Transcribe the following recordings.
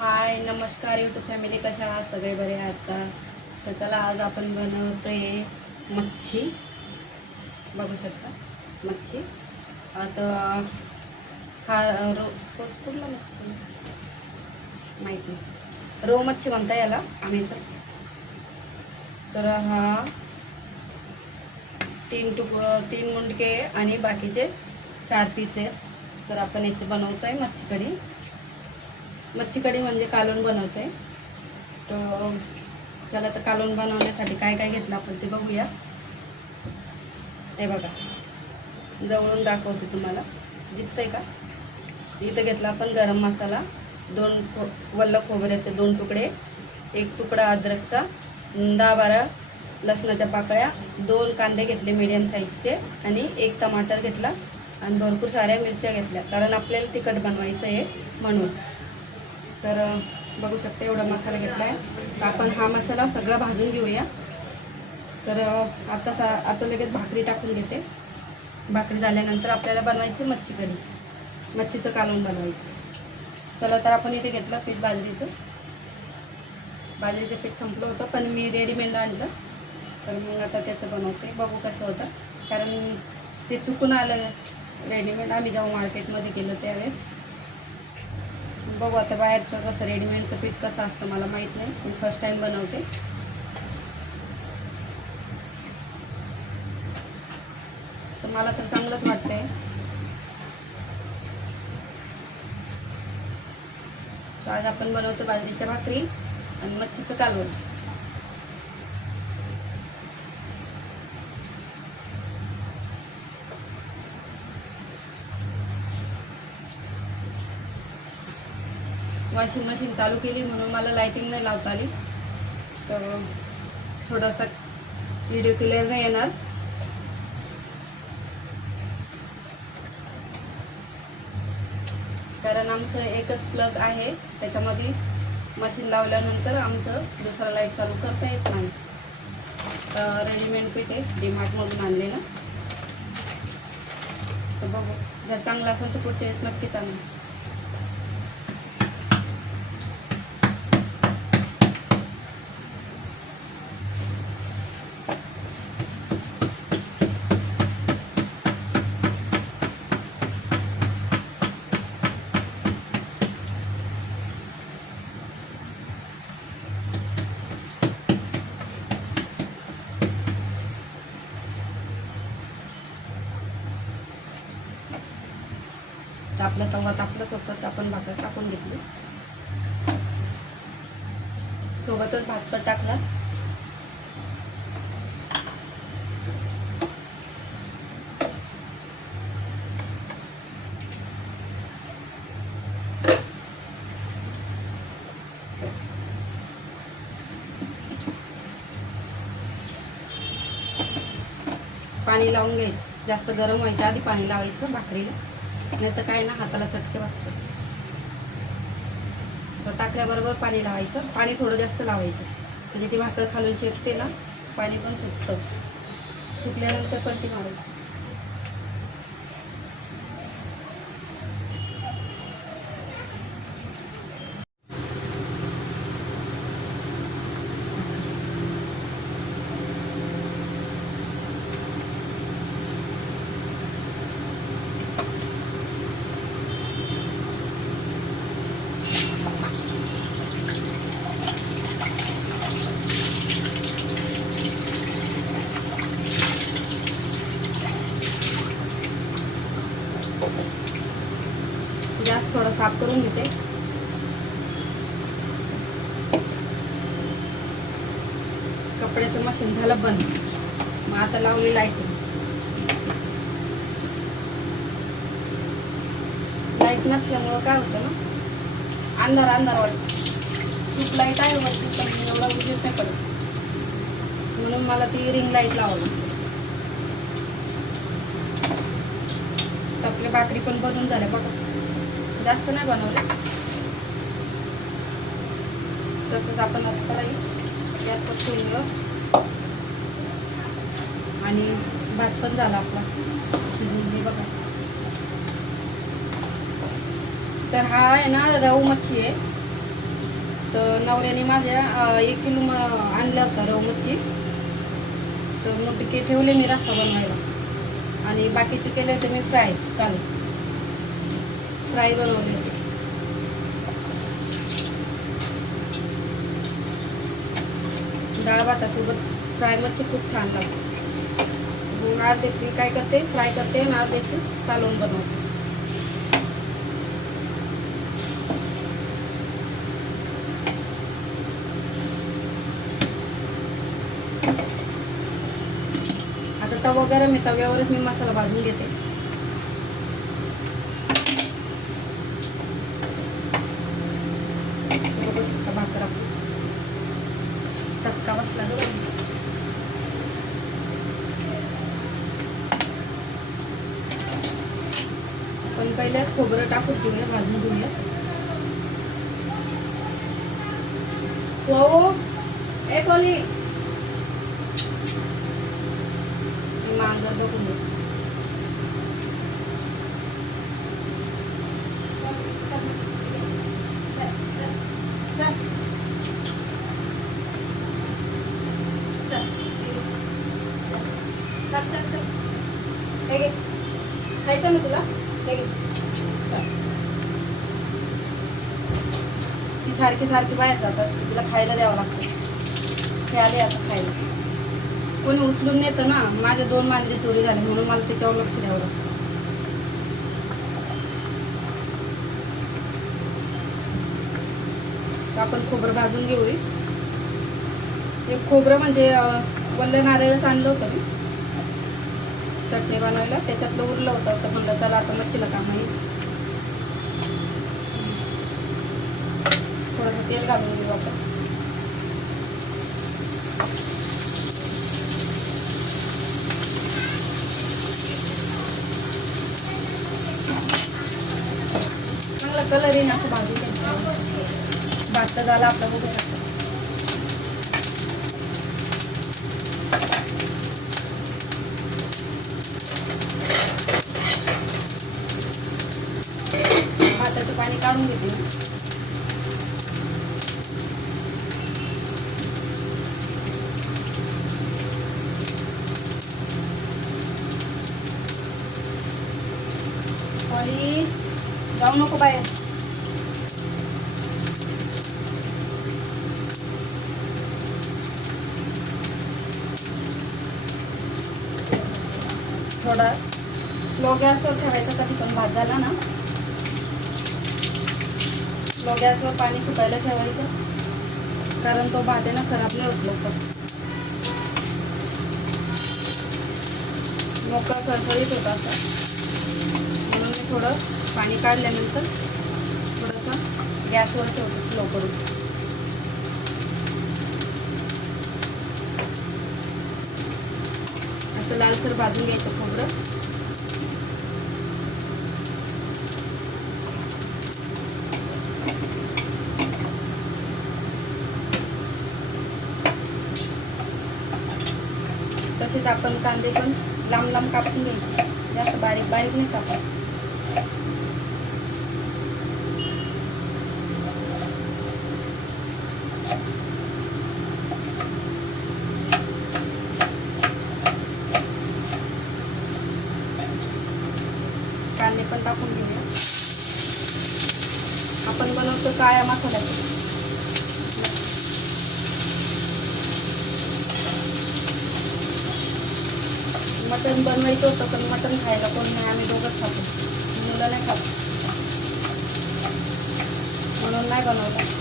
हाय नमस्कार YouTube family कशा आहात? सगळे बरे आहात का? तर चला आज आपण बनवतो आहे मच्छी. बघू शकता? मच्छी. आता हा रो को- कुठला मच्छी? माहीत नाही. रो मच्छी म्हणता याला आम्ही तर. तर हा तीन टुक तीन मुंडके आणि बाकीचे चार पीस आहेत. तर आपण याचे आहे मच्छी कढी मच्छी कढी म्हणजे कालवण बनवते. तर चला तर कालवण बनवण्यासाठी काय काय घेतलं आपण ते बघूया. हे बघा. जवळून दाखवते तुम्हाला. दिसतंय का? इथं घेतला आपण गरम मसाला. दोन खो वल्ल खोबऱ्याचे दोन तुकडे एक तुकडा अद्रकचा दहा बारा लसणाच्या पाकळ्या दोन कांदे घेतले मीडियम साईजचे आणि एक टमाटर घेतला. आणि भरपूर साऱ्या मिरच्या घेतल्या. कारण आपल्याला तिखट बनवायचं आहे म्हणून. तर बघू शकता एवढा मसाला घेतला आहे तर आपण हा मसाला सगळा भाजून घेऊया. तर आता सा आता लगेच भाकरी टाकून घेते. भाकरी झाल्यानंतर आपल्याला बनवायची मच्छी कढी. मच्छीचं कालवून बनवायचं. चला तर आपण इथे घेतलं पीठ बाजरीचं. बाजरीचं पीठ संपलं होतं पण मी रेडीमेड आणलं. तर मग आता त्याचं बनवते. बघू कसं होतं. कारण ते चुकून आलं. रेडीमेड आम्ही जेव्हा मार्केटमध्ये गेलो त्यावेळेस. बघू आता बाहेरचं कसं रेडीमेडचं पीठ कसं असतं मला माहीत नाही. मी फर्स्ट टाईम बनवते. तर मला तर चांगलंच वाटतंय. तर आज आपण बनवतो बाजरीच्या भाकरी आणि मच्छीचं कालवण. वॉशिंग मशीन चालू केली म्हणून मला लाईटिंग नाही लावता आली. तर थोडासा व्हिडिओ क्लिअर नाही येणार. कारण आमचं एकच प्लग आहे त्याच्यामध्ये मशीन लावल्यानंतर आमचं दुसरा लाइट चालू करता येत नाही. रेडीमेड पीठ आहे डीमार्टमधून आणलेलं. तर बघू जर चांगलं असेल तर पुढच्या वेळेस नक्कीच आणू आपला तवा तापलाच होता तर आपण भाकर टाकून घेतली. सोबतच भात पण टाकला. पाणी लावून घ्यायचं. जास्त गरम व्हायच्या आधी पाणी लावायचं भाकरीला. नाही तर काय ना हाताला चटके बसतात. तर टाकल्याबरोबर पाणी लावायचं. पाणी थोडं जास्त लावायचं. म्हणजे ती भाकर खालून शेकते ना पाणी पण सुकतं सुकल्यानंतर पण ती मारायची. गॅस थोडा साफ करून घेते. कपड्याचं मशीन झालं बंद. मग आता लावली लाइट लाइट नसल्यामुळं काय होतं ना? अंधार अंधार वाटत. खूप लाइट आहे वरती पण एवढा उजेड नाही पडत. म्हणून मला ती रिंग लाइट लावली आपल्या भाकरी पण बनवून झाल्या बघा. जास्त नाही बनवलं. तसंच आपण आता करायचं. गॅस ठेवून घेऊ आणि भात पण झाला आपला. शिजून घे बघा. तर हा आहे ना रहू मच्छी आहे. तर नवऱ्याने माझ्या एक किलो म आणल्या होत्या मच्छी. तर मग ते ठेवले मी रस्सा बनवायला. आणि बाकीचे केले होते मी फ्राय. काल फ्राय बनवले. होते डाळ भातासोबत फ्राय मच्छी खूप छान लागते. नार अर्धे काय करते? फ्राय करते. नारदेची चालवून बनवते तवा गरम आहे तव्यावरच मी मसाला भाजून घेते. बघू शकता भाकर आपली. चटका बसला ग पण पहिले खोबरं टाकून घेऊया भाजून घेऊया. हो एक कोली. मांजर खायचं ना तुला ती सारखी सारखी बाहेर जातात तुला तिला खायला द्यावं लागतं. ते आले आता खायला. कोणी उचलून नेतं ना माझ्या दोन मांजे चोरी झाले म्हणून मला त्याच्यावर लक्ष द्यावं लागतं. आपण खोबरं भाजून घेऊ एक खोबरं म्हणजे वल्ल्या वल्ल नारळच आणलं होतं मी. चटणी बनवायला. त्याच्यातलं उरलं होतं. तर म्हणलं चला आता मच्छीला काम आहे. थोडंसं तेल घालून घेऊ आपण. चांगला कलर असं भाजून घ्यायचं. भात झाला आपलं बघू शकतो. भाताचं पाणी काढून घेते मी. ऑली जाऊ नको बाहेर थोडा स्लो गॅसवर ठेवायचा कधी पण भात झाला ना. स्लो गॅसवर पाणी सुकायला ठेवायचं. कारण तो भात आहे ना खराब नाही होत लवकर. मोकळा सरसरीत होता असा. म्हणून मी थोडं पाणी काढल्यानंतर थोडंसं गॅसवर ठेवतो स्लो करून असं लालसर भाजून घ्यायचं खोबरं. तसेच आपण कांदे पण लांब लांब कापून घ्यायचे. जास्त बारीक बारीक नाही कापायचे कांदे पण टाकून घेऊया आमचं काळ्या मसाल्याचं मटण बनवायचं होतं पण मटण खायला कोण नाही आम्ही दोघंच खातो. मुलं नाही खात. म्हणून नाही बनवलं.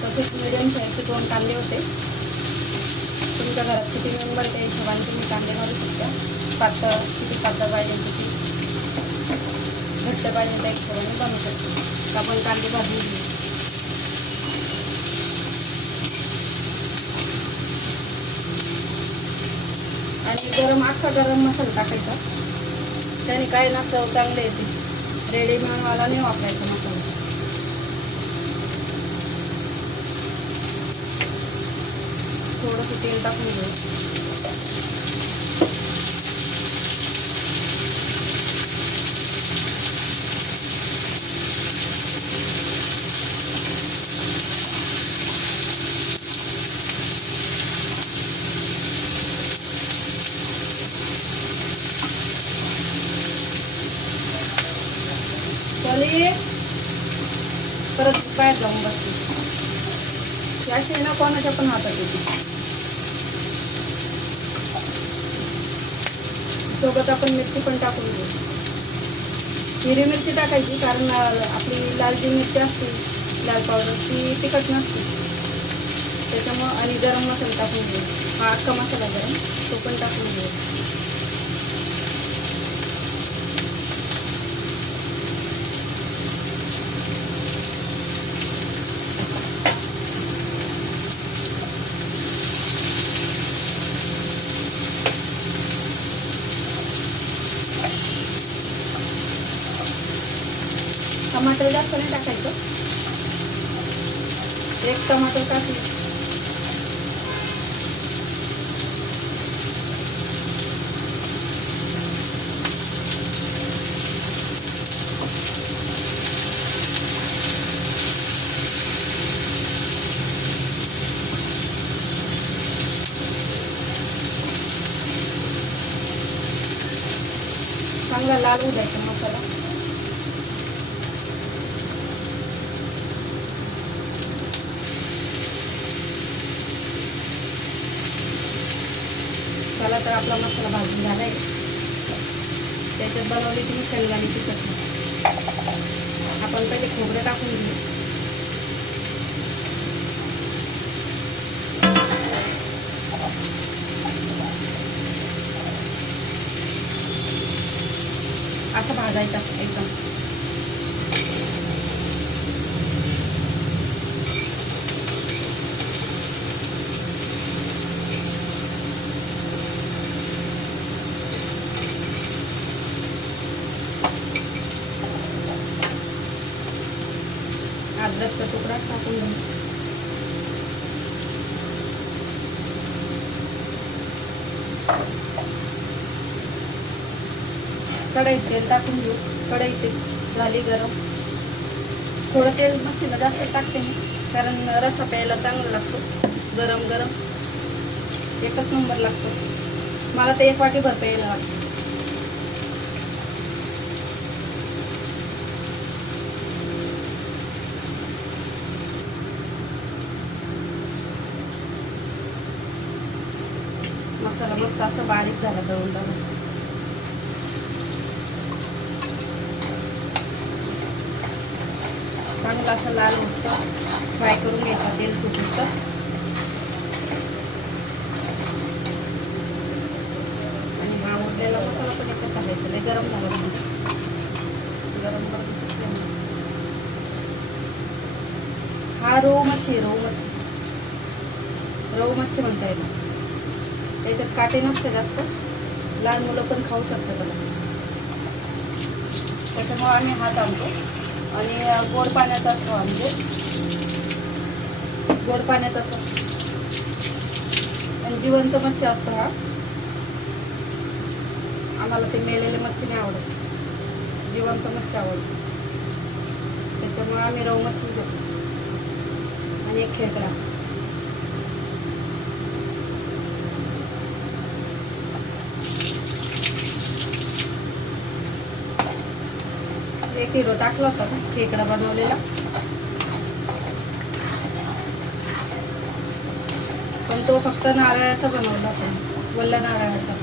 तसेच मिडियम साईजचे दोन कांदे होते. तुमच्या घरात किती मेंबर त्या हिशोबाने तुम्ही कांदे घालू शकता. पातळ किती पातळ पाहिजे किती घट्ट पाहिजे त्या हिशोबाने बनवू शकतो. आपण कांदे भाजून घेऊ. आणि गरम अख्खा गरम मसाला टाकायचा. त्याने काय ना चव चांगले येते. रेडीमेडवाला नाही वापरायचा थोडंसं तेल टाकून घेऊ. परत पायात जाऊन बसते. याशिवाय ना कोणाच्या पण हातात येते सोबत आपण मिरची पण टाकून घेऊ हिरवी मिरची टाकायची कारण आपली लाल जी मिरची असते लाल पावडर ती तिखट नसते. त्याच्यामुळं आणि गरम मसाला टाकून घेऊ हा अख्खा मसाला गरम तो पण टाकून घेऊ टमाटर जास्त नाही टाकायचं एक टमाटर टाकली चांगला लाल होऊ द्यायचा मसाला चला तर आपला मसाला भाजून झाला आहे त्याच्यात बनवली तुम्ही शेंगदाण्याची चटणी. आपण पहिले खोबरं टाकून घेऊ. असं भाजायचं एकदम अद्रकचा तुकडा टाकून घेऊ कढईत तेल टाकून घेऊ कढई तेल झाली गरम. थोडं तेल मच्छीला जास्त टाकते मी कारण रसा प्यायला चांगला लागतो. गरम गरम. एकच नंबर लागतो. मला तर एक वाटी भरता यायला लागतं. मसाला मस्त असं बारीक झाला दळून दळून चांगला असं लाल होतं. फ्राय करून घ्यायचा तेल सुटतं. आणि हा उरलेला मसाला पण इथं टाकायचा नाही गरम झाला गरम गरम हा रोहू मच्छी आहे, रोहू मच्छी. रोहू मच्छी म्हणता येईल. त्याच्यात काटे नसते जास्त. लहान मुलं पण खाऊ शकतात त्याच्यामुळे आम्ही हात आणतो. आणि गोड पाण्याचा असतो म्हणजे गोड पाण्याचा असतो. आणि जिवंत मच्छी असतो हा. आम्हाला ते मेलेले मच्छी नाही आवडत. जिवंत मच्छी आवडते. त्याच्यामुळे आम्ही रव मच्छी घेतो. आणि एक खेकडा. एक किलो टाकला होता खेकडा बनवलेला. पण तो फक्त नारळाचा बनवला आपण वल्ला नारळाचा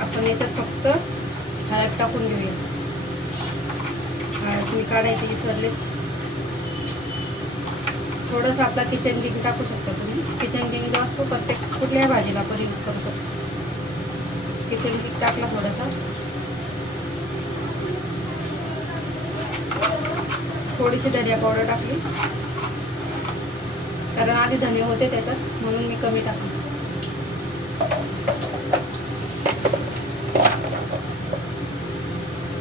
आपण याच्यात फक्त हळद टाकून घेऊया हळद मी काढायची विसरलेच. थोडंसं आपला किचन किंग टाकू शकता तुम्ही. किचन गिंग जो असतो प्रत्येक कुठल्याही भाजीला आपण यूज करू शकतो. किचन किंग टाकला थोडासा. थोडीशी धनिया पावडर टाकली. कारण आधी धने होते त्याच्यात म्हणून मी कमी टाकली.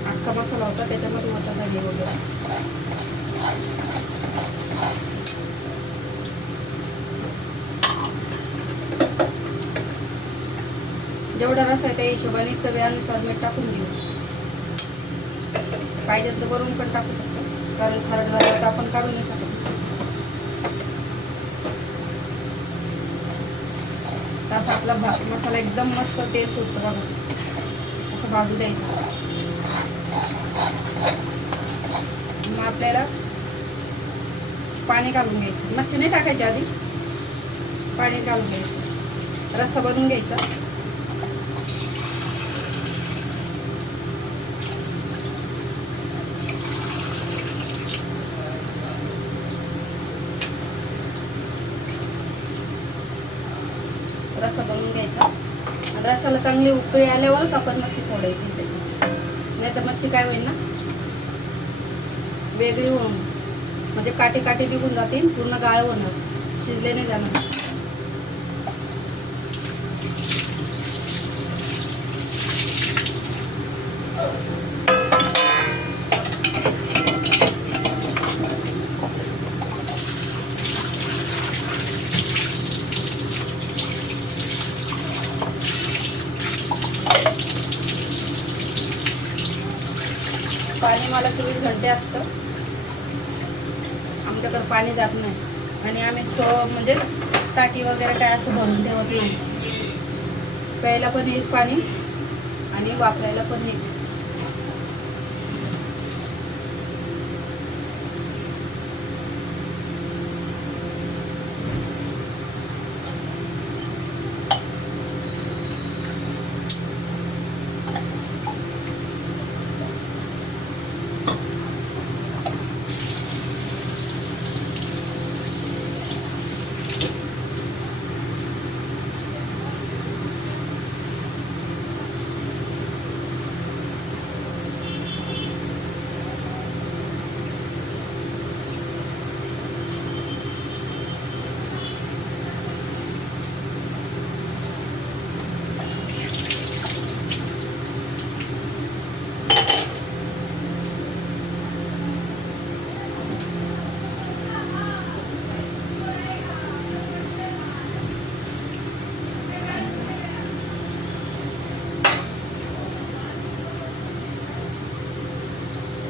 अख्खा मसाला होता त्याच्यामध्ये होता वगैरे. जेवढा रस आहे त्या हिशोबाने चव्यानुसार मीठ टाकून घेऊ. पाहिजे तर वरून पण टाकू शकतो. कारण खारट झाल्यावर तर आपण काढू नाही शकत. तसा आपला भा मसाला एकदम मस्त टेस्ट होतो बघा. असं भाजू द्यायचं मग आपल्याला पाणी घालून घ्यायचं. मच्छी नाही टाकायची आधी. पाणी घालून घ्यायचं. रस्सा बनवून घ्यायचा. रस्सा बनवून घ्यायचा. आणि रस्साला चांगली उकळी आल्यावरच आपण मच्छी सोडायची त्याची. नाही तर मच्छी काय होईल ना? वेगळी होऊन म्हणजे काठी काठी निघून जातील पूर्ण गाळ होणार शिजले नाही जाणार. पाणी मला चोवीस घंटे असतं. पाणी जात नाही. आणि आम्ही स्टो म्हणजे टाकी वगैरे काय असं भरून ठेवत नाही. प्यायला पण हेच पाणी आणि वापरायला पण हेच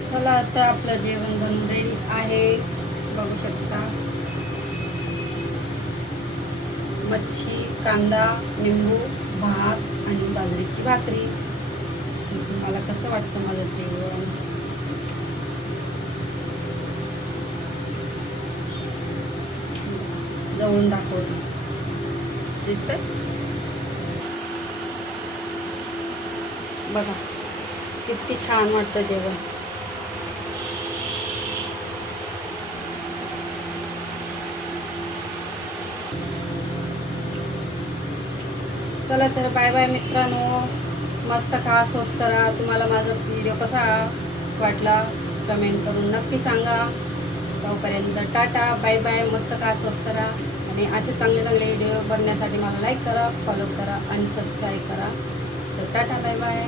चला आता आपलं जेवण बनून रेडी आहे. बघू शकता. मच्छी कांदा लिंबू भात आणि बाजरीची भाकरी. मला कसं वाटतं माझं जेवण? जवळून दाखवते. दिसतंय? बघा किती छान वाटतं जेवण. चला तर बाय बाय मित्रांनो. मस्त खा स्वस्त राहा. तुम्हाला माझा व्हिडिओ कसा वाटला कमेंट करून नक्की सांगा. तोपर्यंत टाटा बाय बाय मस्त खा स्वस्त राहा. आणि असे चांगले चांगले व्हिडिओ बघण्यासाठी मला लाईक करा फॉलो करा आणि सबस्क्राईब करा. तर टाटा बाय बाय.